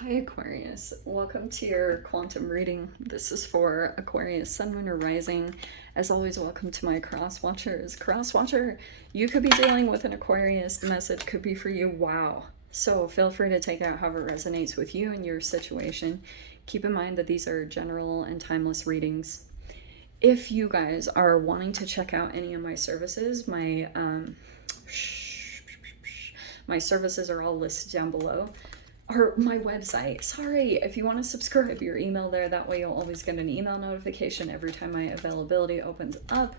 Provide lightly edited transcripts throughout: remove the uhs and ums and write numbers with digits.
Hi Aquarius, welcome to your quantum reading. This is for Aquarius, Sun, Moon, or Rising. As always, welcome to my cross watchers. Cross watcher, you could be dealing with an Aquarius. The message could be for you. Wow. So feel free to take out however it resonates with you and your situation. Keep in mind that these are general and timeless readings. If you guys are wanting to check out any of my services, my services are all listed down below. Or my website. Sorry, if you want to subscribe your email there, that way you'll always get an email notification every time my availability opens up.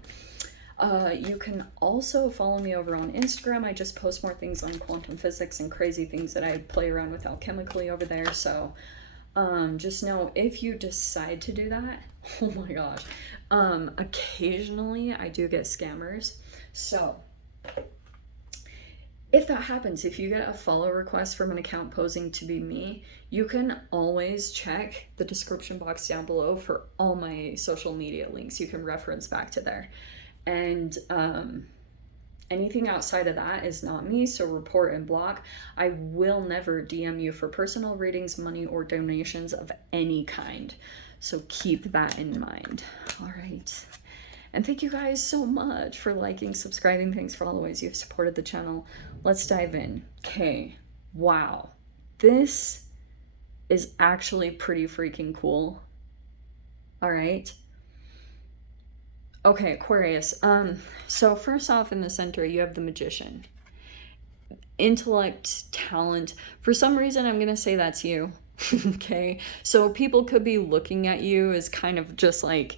You can also follow me over on Instagram. I just post more things on quantum physics and crazy things that I play around with alchemically over there. So just know if you decide to do that, oh my gosh, occasionally I do get scammers. So if that happens, if you get a follow request from an account posing to be me, you can always check the description box down below for all my social media links. You can reference back to there. And anything outside of that is not me, so report and block. I will never DM you for personal readings, money, or donations of any kind. So keep that in mind. All right. And thank you guys so much for liking, subscribing. Thanks for all the ways you've supported the channel. Let's dive in. Okay, wow. This is actually pretty freaking cool. All right. Okay, Aquarius. So first off in the center, you have the Magician. Intellect, talent. For some reason, I'm going to say that's you. Okay, so people could be looking at you as kind of just like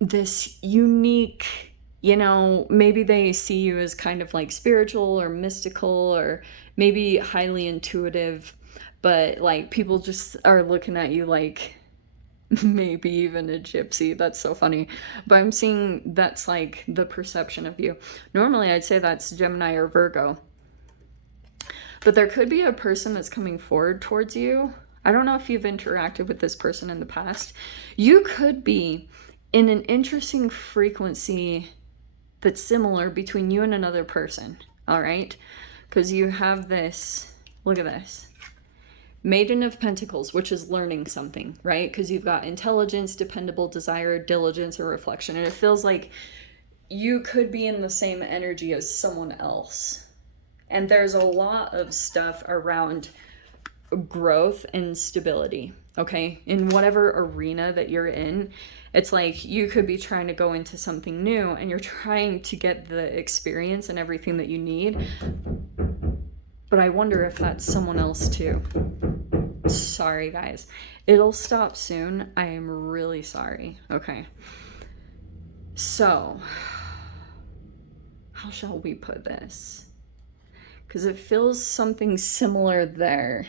this unique, you know, maybe they see you as kind of like spiritual or mystical or maybe highly intuitive, but like people just are looking at you like maybe even a gypsy. That's so funny. But I'm seeing that's like the perception of you. Normally I'd say that's Gemini or Virgo. But there could be a person that's coming forward towards you. I don't know if you've interacted with this person in the past. You could be in an interesting frequency that's similar between you and another person, all right? Because you have this, look at this, Maiden of Pentacles, which is learning something, right? Because you've got intelligence, dependable, desire, diligence, or reflection. And it feels like you could be in the same energy as someone else. And there's a lot of stuff around growth and stability, okay? In whatever arena that you're in, it's like you could be trying to go into something new and you're trying to get the experience and everything that you need. But I wonder if that's someone else too. Sorry, guys. It'll stop soon. I am really sorry. Okay. So, how shall we put this? Because it feels something similar there.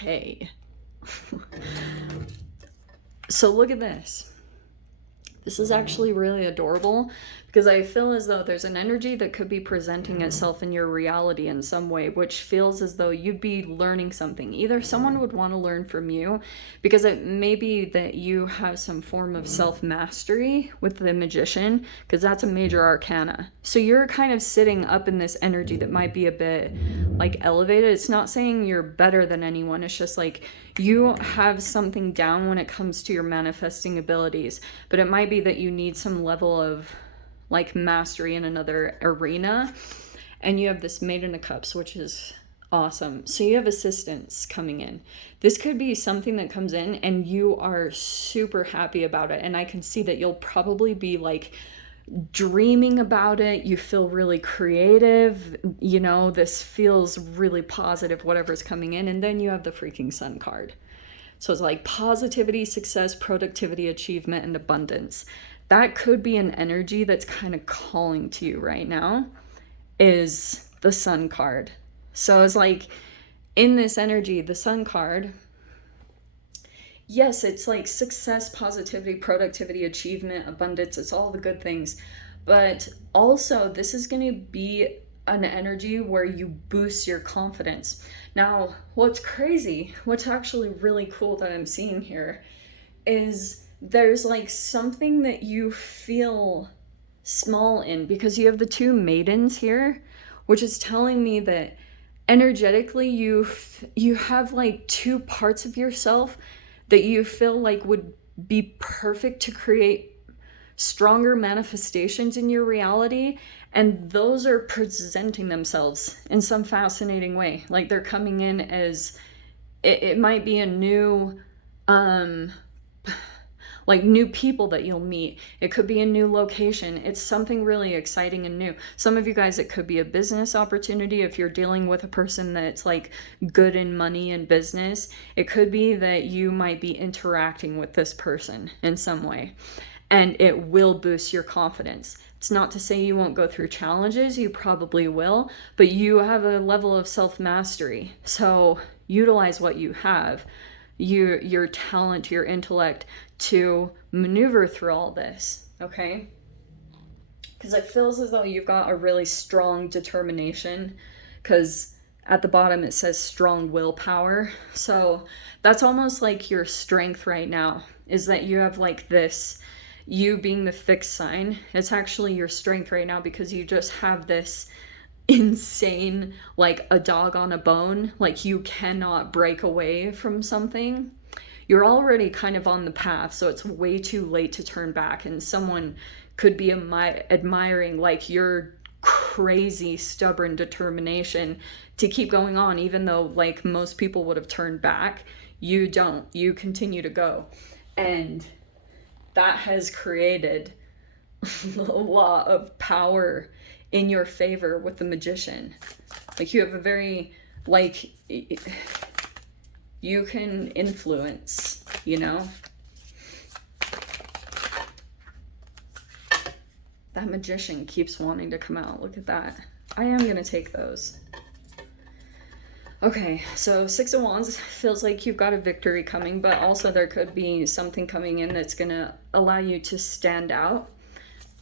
Okay. So look at this. This is actually really adorable because I feel as though there's an energy that could be presenting itself in your reality in some way, which feels as though you'd be learning something. Either someone would want to learn from you because it may be that you have some form of self-mastery with the Magician, because that's a major arcana. So you're kind of sitting up in this energy that might be a bit like elevated. It's not saying you're better than anyone. It's just like you have something down when it comes to your manifesting abilities, but it might be that you need some level of like mastery in another arena. And you have this Maiden of Cups, which is awesome. So you have assistance coming in. This could be something that comes in and you are super happy about it. And I can see that you'll probably be like dreaming about it. You feel really creative. You know, this feels really positive, whatever's coming in. And then you have the freaking Sun card. So it's like positivity, success, productivity, achievement, and abundance. That could be an energy that's kind of calling to you right now, is the Sun card. So it's like in this energy, the Sun card, yes, it's like success, positivity, productivity, achievement, abundance. It's all the good things. But also this is going to be an energy where you boost your confidence. Now, what's crazy, what's actually really cool that I'm seeing here is there's like something that you feel small in, because you have the two maidens here, which is telling me that energetically you have like two parts of yourself that you feel like would be perfect to create stronger manifestations in your reality, and those are presenting themselves in some fascinating way. Like they're coming in as it might be a new like new people that you'll meet. It could be a new location. It's something really exciting and new. Some of you guys, it could be a business opportunity. If you're dealing with a person that's like good in money and business, it could be that you might be interacting with this person in some way, and it will boost your confidence. It's not to say you won't go through challenges, you probably will, but you have a level of self-mastery. So utilize what you have, your talent, your intellect, to maneuver through all this, okay? Because it feels as though you've got a really strong determination, because at the bottom it says strong willpower. So that's almost like your strength right now, is that you have like this, you being the fixed sign, it's actually your strength right now, because you just have this insane, like a dog on a bone, like you cannot break away from something. You're already kind of on the path, so it's way too late to turn back, and someone could be admiring like your crazy stubborn determination to keep going on, even though like most people would have turned back. You don't. You continue to go, and that has created a lot of power in your favor with the Magician. Like you have a very, like, you can influence, you know? That Magician keeps wanting to come out. Look at that. I am going to take those. Okay, so Six of Wands feels like you've got a victory coming, but also there could be something coming in that's going to allow you to stand out.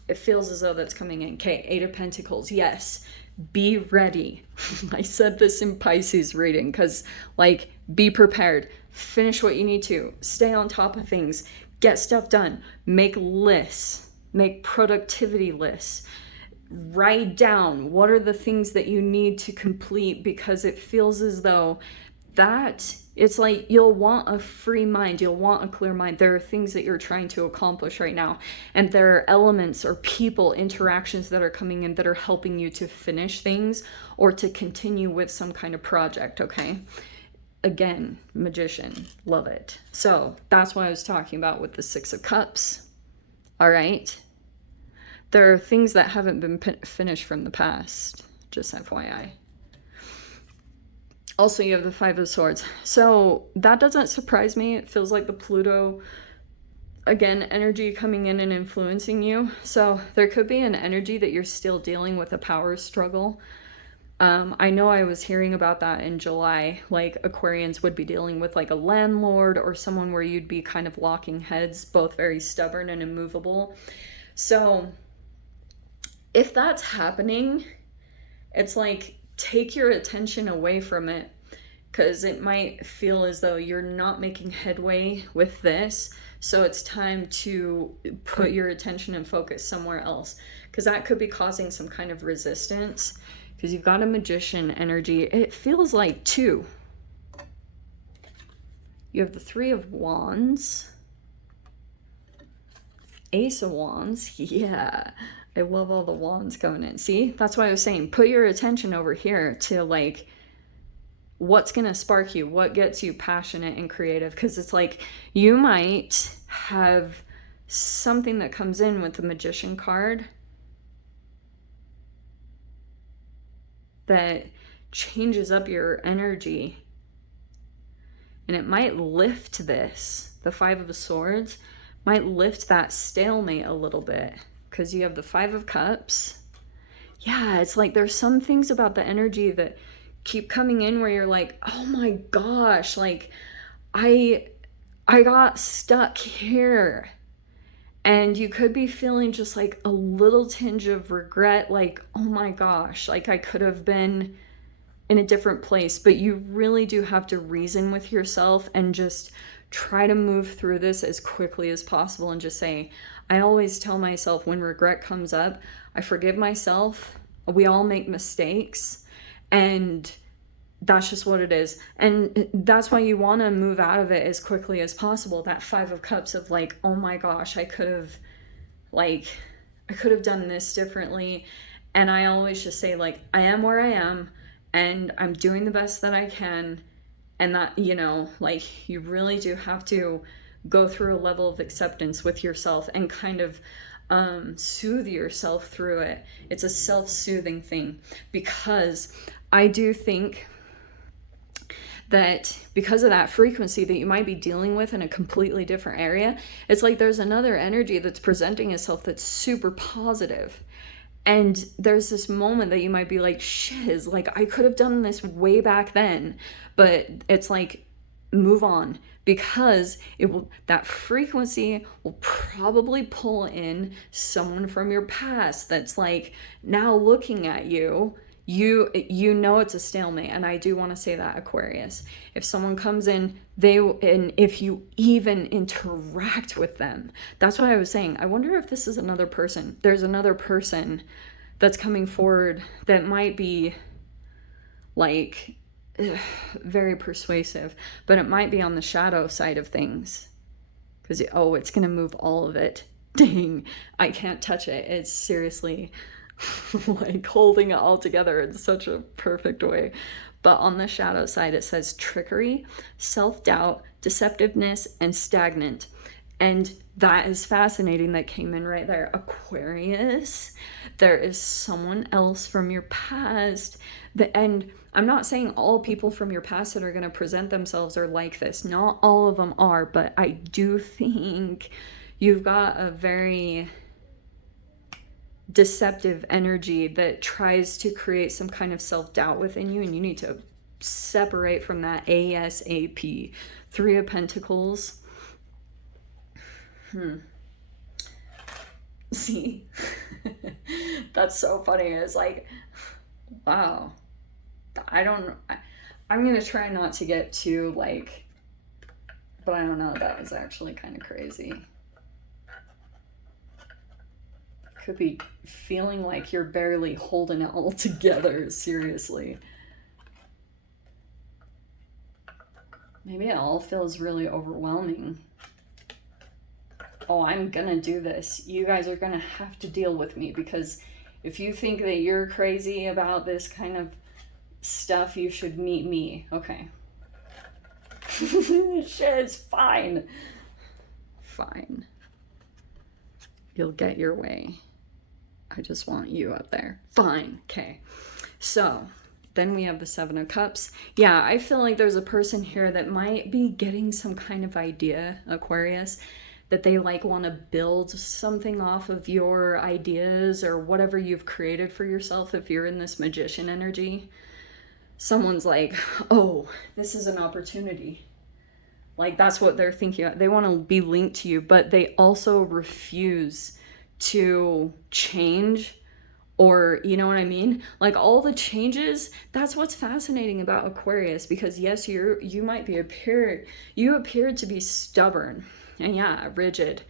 It feels as though that's coming in. Okay, Eight of Pentacles. Yes, be ready. I said this in Pisces reading because, like, be prepared. Finish what you need to. Stay on top of things. Get stuff done. Make lists. Make productivity lists. Write down what are the things that you need to complete, because it feels as though that it's like you'll want a free mind, you'll want a clear mind. There are things that you're trying to accomplish right now, and there are elements or people, interactions that are coming in that are helping you to finish things or to continue with some kind of project, okay? Again, Magician, love it. So that's what I was talking about with the Six of Cups. All right, there are things that haven't been finished from the past, just FYI. Also, you have the Five of Swords. So that doesn't surprise me. It feels like the Pluto, again, energy coming in and influencing you. So there could be an energy that you're still dealing with a power struggle. I know I was hearing about that in July, like Aquarians would be dealing with like a landlord or someone where you'd be kind of locking heads, both very stubborn and immovable. So if that's happening, it's like take your attention away from it, because it might feel as though you're not making headway with this. So it's time to put your attention and focus somewhere else, because that could be causing some kind of resistance, because you've got a Magician energy. It feels like two. You have the Three of Wands, Ace of Wands. Yeah, I love all the wands coming in. See, that's why I was saying put your attention over here to like what's gonna spark you, what gets you passionate and creative, because it's like you might have something that comes in with the Magician card that changes up your energy, and it might lift this. The Five of Swords might lift that stalemate a little bit, because you have the Five of Cups. Yeah, it's like there's some things about the energy that keep coming in where you're like, oh my gosh, like I got stuck here. And you could be feeling just like a little tinge of regret, like, oh my gosh, like I could have been in a different place. But you really do have to reason with yourself and just try to move through this as quickly as possible and just say, I always tell myself when regret comes up, I forgive myself. We all make mistakes, and that's just what it is. And that's why you want to move out of it as quickly as possible. That 5 of Cups of like, oh my gosh, I could have done this differently. And I always just say, like, I am where I am and I'm doing the best that I can. And that, you know, like, you really do have to go through a level of acceptance with yourself and kind of soothe yourself through it. It's a self-soothing thing, because I do think that because of that frequency that you might be dealing with in a completely different area, it's like there's another energy that's presenting itself that's super positive. And there's this moment that you might be like, shiz, like I could have done this way back then. But it's like, move on, because it will, that frequency will probably pull in someone from your past that's like now looking at you. You know it's a stalemate. And I do want to say that, Aquarius, if someone comes in, and if you even interact with them, that's why I was saying, I wonder if this is another person. There's another person that's coming forward that might be like very persuasive, but it might be on the shadow side of things, because it's gonna move all of it. Dang, I can't touch it. It's seriously like holding it all together in such a perfect way. But on the shadow side, it says trickery, self-doubt, deceptiveness, and stagnant. And that is fascinating. That came in right there. Aquarius, there is someone else from your past. And I'm not saying all people from your past that are going to present themselves are like this. Not all of them are, but I do think you've got a very deceptive energy that tries to create some kind of self-doubt within you, and you need to separate from that ASAP. 3 of Pentacles. See, that's so funny. It's like, wow, I'm gonna try not to get too like, but I don't know, that was actually kind of crazy. Could be feeling like you're barely holding it all together, seriously. Maybe it all feels really overwhelming. Oh, I'm gonna do this. You guys are gonna have to deal with me, because if you think that you're crazy about this kind of stuff, you should meet me. Okay. Shit, it's fine. Fine. You'll get your way. I just want you up there. Fine. Okay. So then we have the 7 of Cups. Yeah, I feel like there's a person here that might be getting some kind of idea, Aquarius, that they like want to build something off of your ideas or whatever you've created for yourself. If you're in this magician energy, someone's like, oh, this is an opportunity. Like, that's what they're thinking. They want to be linked to you, but they also refuse to change, or you know what I mean? Like, all the changes, that's what's fascinating about Aquarius, because yes, you might be you appeared to be stubborn and yeah, rigid,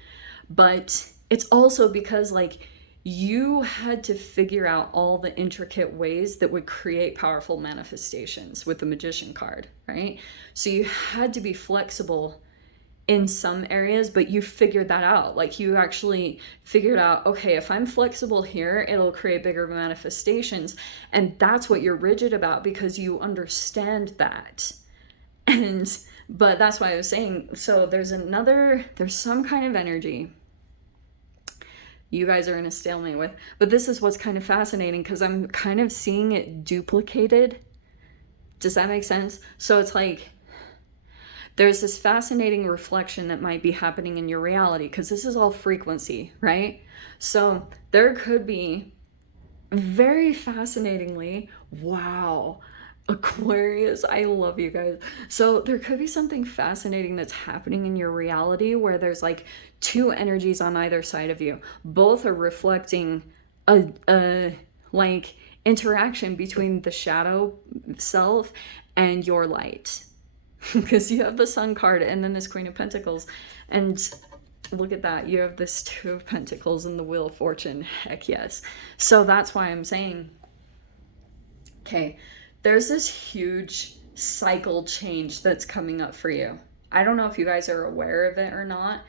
but it's also because like you had to figure out all the intricate ways that would create powerful manifestations with the Magician card, right? So you had to be flexible in some areas, but you figured that out. Like, you actually figured out, okay, if I'm flexible here, it'll create bigger manifestations. And that's what you're rigid about, because you understand that. But that's why I was saying, so there's some kind of energy you guys are in a stalemate with. But this is what's kind of fascinating, because I'm kind of seeing it duplicated. Does that make sense? So it's like, there's this fascinating reflection that might be happening in your reality, because this is all frequency, right? So there could be, very fascinatingly, wow, Aquarius, I love you guys. So there could be something fascinating that's happening in your reality where there's like 2 energies on either side of you. Both are reflecting a like interaction between the shadow self and your light. because you have the Sun card and then this Queen of Pentacles. And look at that. You have this Two of Pentacles and the Wheel of Fortune. Heck yes. So that's why I'm saying, okay, there's this huge cycle change that's coming up for you. I don't know if you guys are aware of it or not.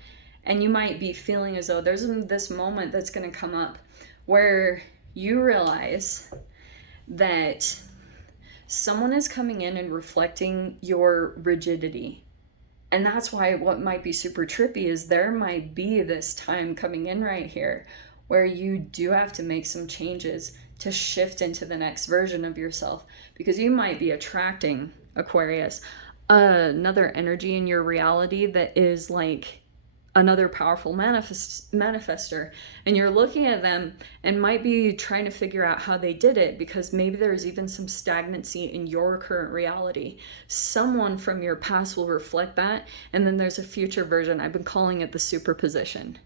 And you might be feeling as though there's this moment that's going to come up where you realize that someone is coming in and reflecting your rigidity. And that's why what might be super trippy is there might be this time coming in right here where you do have to make some changes to shift into the next version of yourself, because you might be attracting, Aquarius, another energy in your reality that is like another powerful manifester, and you're looking at them and might be trying to figure out how they did it, because maybe there's even some stagnancy in your current reality. Someone from your past will reflect that, and then there's a future version. I've been calling it the superposition.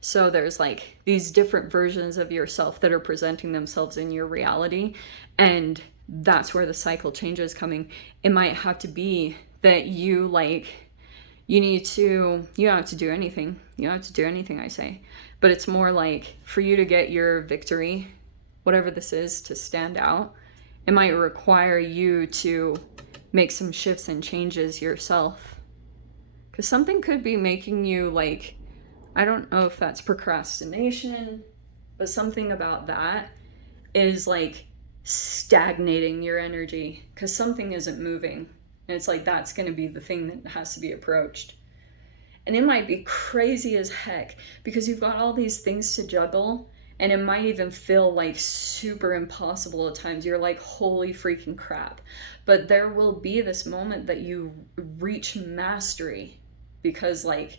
So there's like these different versions of yourself that are presenting themselves in your reality, and that's where the cycle change is coming. It might have to be that you don't have to do anything. You don't have to do anything, I say. But it's more like for you to get your victory, whatever this is, to stand out, it might require you to make some shifts and changes yourself. Because something could be making you like, I don't know if that's procrastination, but something about that is like stagnating your energy because something isn't moving. And it's like, that's going to be the thing that has to be approached. And it might be crazy as heck because you've got all these things to juggle, and it might even feel like super impossible at times. You're like, holy freaking crap. But there will be this moment that you reach mastery, because like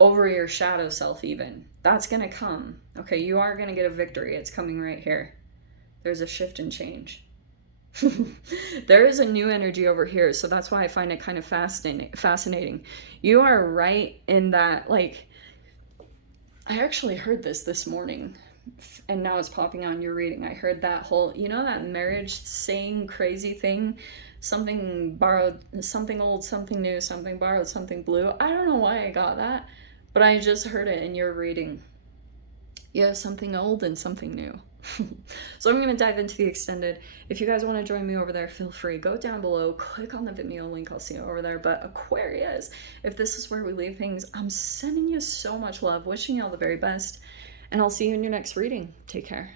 over your shadow self even. That's going to come. Okay, you are going to get a victory. It's coming right here. There's a shift and change. There is a new energy over here, so that's why I find it kind of fascinating. You are right in that, like, I actually heard this morning, and now it's popping on your reading. I heard that whole, you know, that marriage saying crazy thing, something borrowed, something old, something new, something borrowed, something blue. I don't know why I got that, but I just heard it in your reading. You have something old and something new. So I'm going to dive into the extended. If you guys want to join me over there, feel free. Go down below, click on the Venmo link. I'll see you over there. But Aquarius, if this is where we leave things, I'm sending you so much love, wishing you all the very best, and I'll see you in your next reading. Take care.